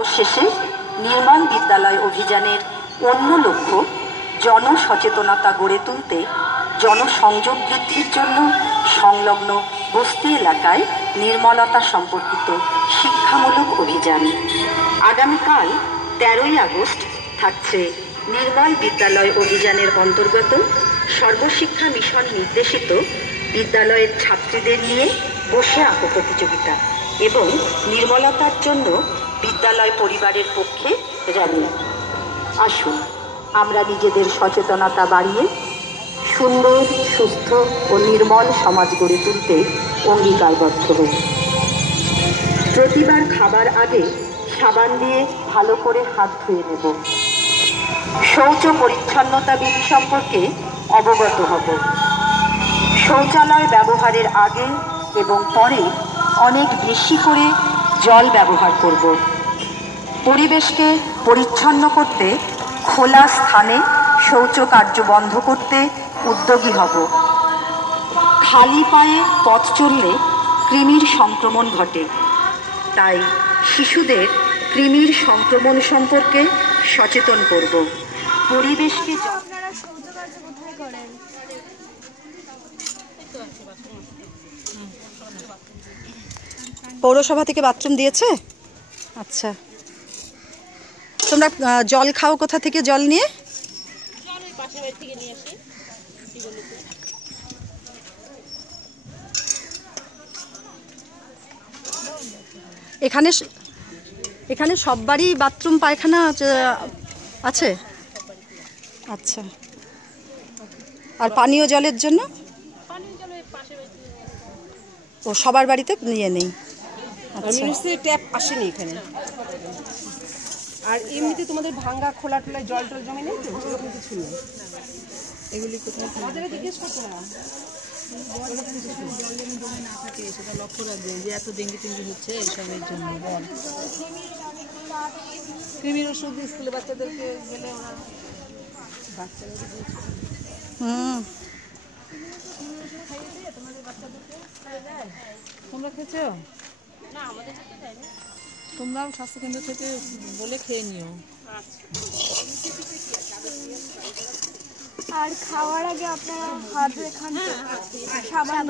সর্বশেষে নির্মল বিদ্যালয় অভিযানের অন্য লক্ষ্য জনসচেতনতা গড়ে তুলতে জনসংযোগ বৃদ্ধির জন্য সংলগ্ন বস্তি এলাকায় নির্মলতা সম্পর্কিত শিক্ষামূলক অভিযান। আগামীকাল 13ই আগস্ট থাকছে নির্মল বিদ্যালয় অভিযানের অন্তর্গত সর্বশিক্ষা মিশন নির্দেশিত বিদ্যালয়ের ছাত্রীদের নিয়ে বসে আঁকো প্রতিযোগিতা এবং নির্মলতার জন্য বিদ্যালয় পরিবারের পক্ষে র্যালি। আসুন আমরা নিজেদের সচেতনতা বাড়িয়ে সুন্দর, সুস্থ ও নির্মল সমাজ গড়ে তুলতে অঙ্গীকারবদ্ধ হই। প্রতিবার খাবার আগে সাবান দিয়ে ভালো করে হাত ধুয়ে নেব। শৌচ পরিচ্ছন্নতা বিধি সম্পর্কে অবগত হব। শৌচালয় ব্যবহারের আগে এবং পরে অনেক বেশি করে জল ব্যবহার করব। পরিবেশকে পরিচ্ছন্ন করতে খোলা স্থানে শৌচকার্য বন্ধ করতে উদ্যোগী হব। খালি পায়ে পথ চললে কৃমির সংক্রমণ ঘটে, তাই শিশুদের কৃমির সংক্রমণ সম্পর্কে সচেতন করব। পরিবেশকে পৌরসভা থেকে বাথরুম দিয়েছে। আচ্ছা, তোমরা জল খাও কোথা থেকে? জল নিয়ে এখানে এখানে সববারই বাথরুম পায়খানা আছে? আচ্ছা, আর পানীয় জলের জন্য ও সবার বাড়িতে নিয়ে নেই। ট্যাপ আসেনি এখানে। আর এমনিতে তোমাদের ভাঙ্গা খোলা টোলায় জল টল জমে নেই তো, এরকম কিছু নেই। এগুলি কোথায় জিজ্ঞেস করতে না, জল যেন জমে না থাকে সেটা লক্ষ্য রাখবে, যে এত ডেঙ্গি টেঙ্গি হচ্ছে এইসবের জন্য। বল কৃমির ওষুধ স্কুলে বাচ্চাদেরকে গেলে ওরা বাচ্চাদের তোমাদের বাচ্চাদেরকে তোমরা খেয়েছো? না, আমাদের তোমরাও স্বাস্থ্যকেন্দ্র থেকে বলে খেয়ে নিও। আর খাওয়ার আগে আপনারা হাত ধুয়ে খান, সাবান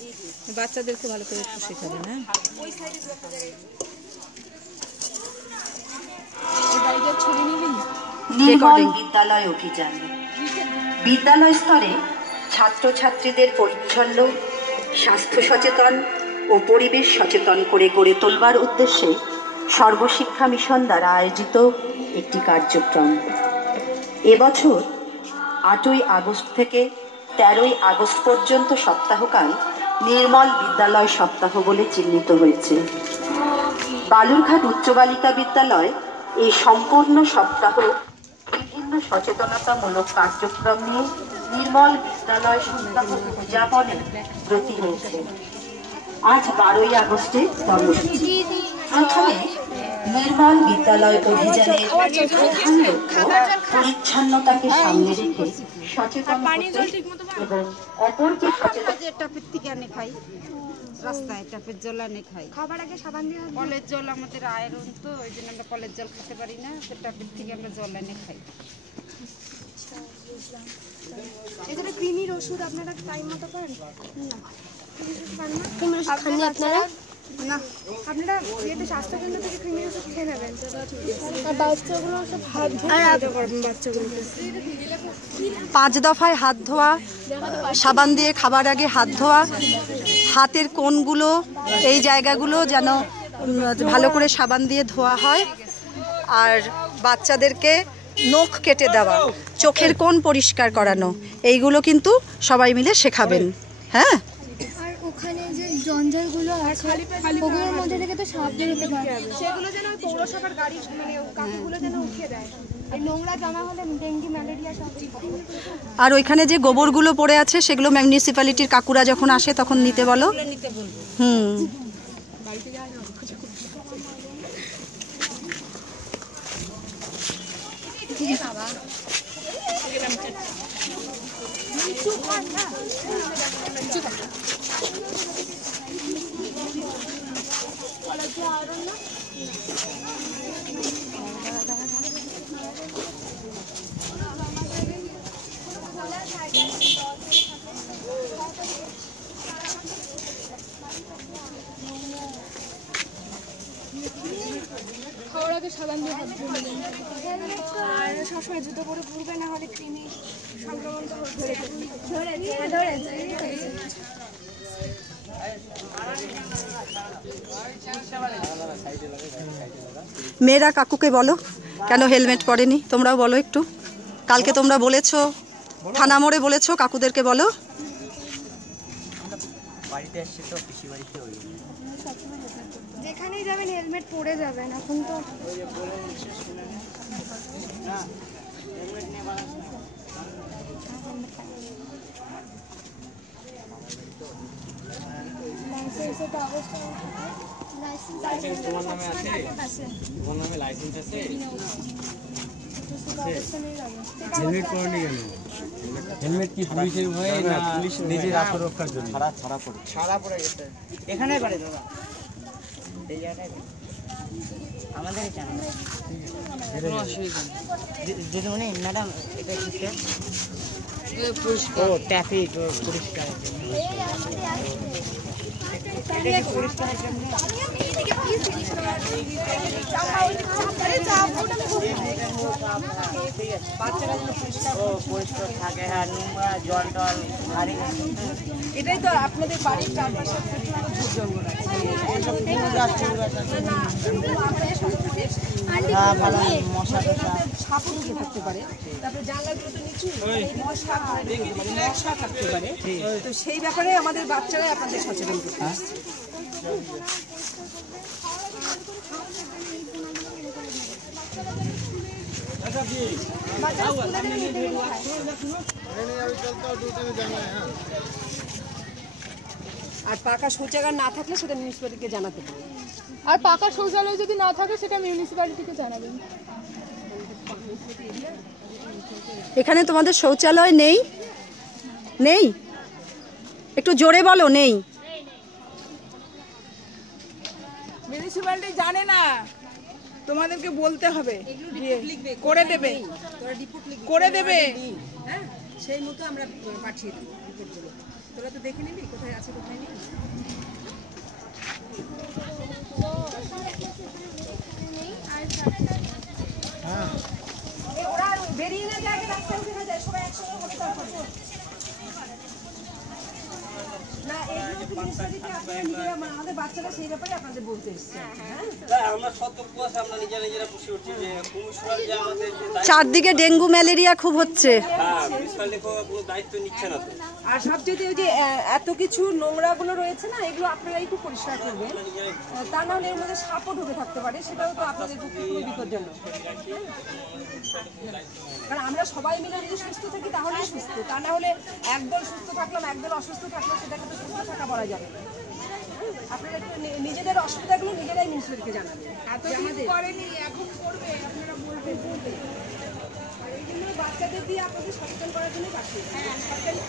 দিয়ে। বাচ্চাদেরকে ভালো করে একটু শেখাবেন। হ্যাঁ, নির্মল বিদ্যালয় অভিযান বিদ্যালয় স্তরে ছাত্রছাত্রীদের পরিচ্ছন্ন, স্বাস্থ্য সচেতন ও পরিবেশ সচেতন করে গড়ে তোলবার উদ্দেশ্যে সর্বশিক্ষা মিশন দ্বারা আয়োজিত একটি কার্যক্রম। এবছর 8ই আগস্ট থেকে 13ই আগস্ট পর্যন্ত সপ্তাহকাল নির্মল বিদ্যালয় সপ্তাহ বলে চিহ্নিত হয়েছে। বালুরঘাট উচ্চ বালিকা বিদ্যালয় এই সম্পূর্ণ সপ্তাহ বিভিন্ন সচেতনতামূলক কার্যক্রম নিয়ে নির্মল বিদ্যালয় সপ্তাহ উদযাপনে ব্রতী হয়েছে। আজ 12ই আগস্টে কর্মসূচি। প্রথমে নির্মল বিদ্যালয় অভিযানের প্রধান লক্ষ্য পরিচ্ছন্নতাকে সামনে রেখে সচেতন এবং অপরকে সচেতন খাই। রাস্তায় ট্যাপের জল আনে খাই। খাবার আগে সাবান দিয়ে। কলের জল আমাদের আয়রন, তো ওই জন্য আমরা কলের জল খেতে পারি না, তো ট্যাপের থেকে আমরা জল এনে খাই। এখানে কৃমির ওষুধ আপনারা টাইম মতো পান না? কৃমির ওষুধ খান আপনারা? না, আপনারা যেহেতু স্বাস্থ্যকেন্দ্র থেকে কৃমির ওষুধ খেয়ে নেবেন। আর বাচ্চাগুলো সব হাত ধুয়ে বাচ্চাগুলোকে 5 দফায় হাত ধোয়া, সাবান দিয়ে খাবার আগে হাত ধোয়া, হাতের কোণগুলো এই জায়গাগুলো যেন ভালো করে সাবান দিয়ে ধোয়া হয়, আর বাচ্চাদেরকে নখ কেটে দেওয়া, চোখের কোণ পরিষ্কার করানো, এইগুলো কিন্তু সবাই মিলে শেখাবেন। হ্যাঁ, আর ওখানে যে জঞ্জালগুলো আছে ওগুলোর মধ্যে থেকে তো সাপ বেরোতে পারে, সেগুলো যেন পৌরসভার গাড়ি মানে কাকুগুলো যেন উঠিয়ে দেয়। আর নোংরা জমা হলে ডেঙ্গি ম্যালেরিয়া সব। আর ওইখানে যে গোবরগুলো পড়ে আছে সেগুলো মিউনিসিপ্যালিটির কাকুরা যখন আসে তখন নিতে বলো। খাওয়ার আগে সাবান দিয়ে হাত ধুয়ে নেবেন। আর সবসময় জুতো পরে ঘুরবে, না হলে কৃমি সংক্রমণ ধরেছে। মেয়েরা কাকুকে বলো কেন হেলমেট পরেনি, তোমরাও বলো একটু। কালকে তোমরা বলেছো, থানা মোড়ে বলেছো, কাকুদেরকে বলো। যেখানেই যাবেন হেলমেট পরে যাবেন। এখন তো লাইসেন্স তোমার নামে আছে? তোমার নামে লাইসেন্স আছে? হেলমেট পরনি কেন? হেলমেট কি পুলিশের ভয়ে না নিজের আত্মরক্ষার জন্য? ছাড়া পড়ে গেছে এখানে বাড়ি দাদা, এই জায়গাটায় আমাদের চ্যানেল দিদিমণি ম্যাডাম এটা কিসের? ও ট্রাফিক পরিষ্কার পরিষ্কারের জন্য পরিষ্কার থাকে। হ্যাঁ, নোংরা জল টল ভারী, এটাই তো আপনাদের বাড়ির চারপাশে ঝোপ জঙ্গল আছে। মশা সাপও ঢুকে থাকতে পারে। তারপরে জানলাগুলো তো নিচু, মশা থাকতে পারে। তো সেই ব্যাপারে আমাদের বাচ্চারাই আপনাদের সচেতন করতে আসছে। আর পাকা শৌচাগার না থাকলে সেটা মিউনিসিপ্যালিটিকে জানাতে হবে। আর পাকা শৌচালয় যদি না থাকে সেটা মিউনিসিপ্যালিটিকে জানাবেন। এখানে তোমাদের শৌচালয় নেই? নেই? একটু জোরে বলো, নেই। মিউনিসিপ্যালিটি জানে না, তোমাদেরকে বলতে হবে, করে দেবে, করে দেবে। হ্যাঁ, সেই মতো আমরা পাঠিয়ে দিই রিপোর্টগুলো। তোরা তো দেখে নিবি কোথায় আছে কোথায় নেই। ওরা বেরিয়ে না যায়, রাস্তায় উঠে না যায়, সবাই একসঙ্গে হবে তারপর। না, এগুলো তো মিউনিসিপ্যালিটিতে আপনারা নিজেরা, আমাদের বাচ্চারা সেই ব্যাপারে আপনাদের বলতে এসছে। আমরা সতর্ক আছি, আমরা নিজেরা পুষে উঠছি যে কমিশনার যে আমাদের চারদিকে ডেঙ্গু ম্যালেরিয়া খুব হচ্ছে। মিউনিসিপ্যালিটি কোনো দায়িত্ব নিচ্ছে না তো। আর সবচেয়ে ওই যে এত কিছু নোংরাগুলো রয়েছে না, এগুলো আপনারা একটু পরিষ্কার করবেন। তা না হলে এর মধ্যে সাপও ঢুকে থাকতে পারে, সেটাও তো আপনাদের পক্ষে খুবই বিপজ্জনক। কারণ আমরা সবাই মিলে যদি সুস্থ থাকি তাহলেই সুস্থ, তা না হলে একদল সুস্থ থাকলাম একদল অসুস্থ থাকলো, সেটাকে তো সুস্থ থাকা বলা যাবে না। আপনারা একটু নিজেদের অসুবিধাগুলো নিজেরাই মিউনিসিপ্যালিটিকে জানাবেন। করেনি, এখন করবে, আপনারা বলবেন। আর এই জন্য বাচ্চাদের দিয়ে আপনাদের সচেতন করার জন্য পাঠিয়ে সরকারি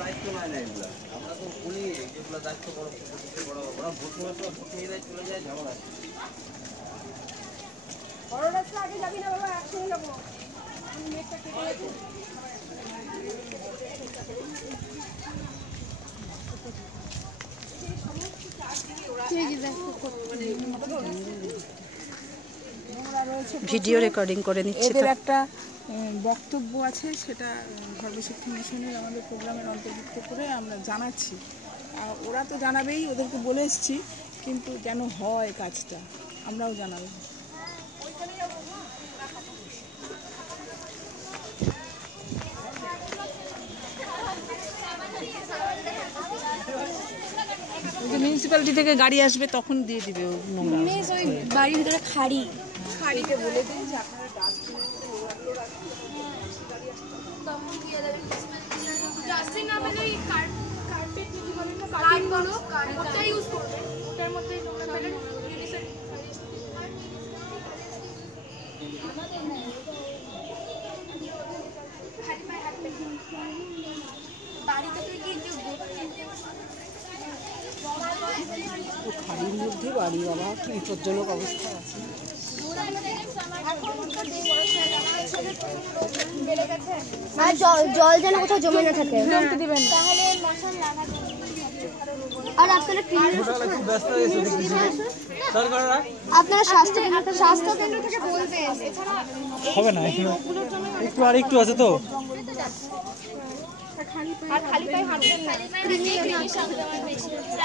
দায়িত্ব নেয় না এগুলো। আমরা তো বলি যেগুলো দায়িত্ব বড় ওরা ভোট নিয়ে যায়, চলে যায়, ঝামেলা। বড় রাস্তা আগে যাবি না বাবা, একসঙ্গে যাবো। আমি মেঘটা কেটে যাবো। ভিডিও রেকর্ডিং করে নিচ্ছে। এদের একটা বক্তব্য আছে, সেটা সর্বশিক্ষা মিশনের আমাদের প্রোগ্রামের অন্তর্ভুক্ত করে আমরা জানাচ্ছি। আর ওরা তো জানাবেই, ওদেরকে বলে এসেছি, কিন্তু যেন হয় কাজটা, আমরাও জানাবো। মিউনিসিপ্যালিটি থেকে গাড়ি আসবে, তখন দিয়ে দিবে নোংরা। ওই বাড়ির ভিতরে খাড়ি খাড়িকে বলে দিন যে আপনারা ডাস্টবিন না পেলে ওই কার্পেট যদি বলেন না, কার্পেটগুলো ওটাই ইউজ করবেন। ওটার মধ্যে নোংরা ফেলেন। বাড়িতে তুই কি খাড়ির মধ্যে বাড়ি, বাবা কি বিপজ্জনক অবস্থা আছে। আর জল যেন কোথাও জমে না থাকে, তাহলে মশার লাগাতে আর আপনারা আপনারা স্বাস্থ্য কেন্দ্র থেকে বলবেন, এছাড়া হবে না, একটু আর একটু আছে তো। আর খালি পায়ে হাঁটবেন না। কৃমি সংক্রমণ বেশি হচ্ছে।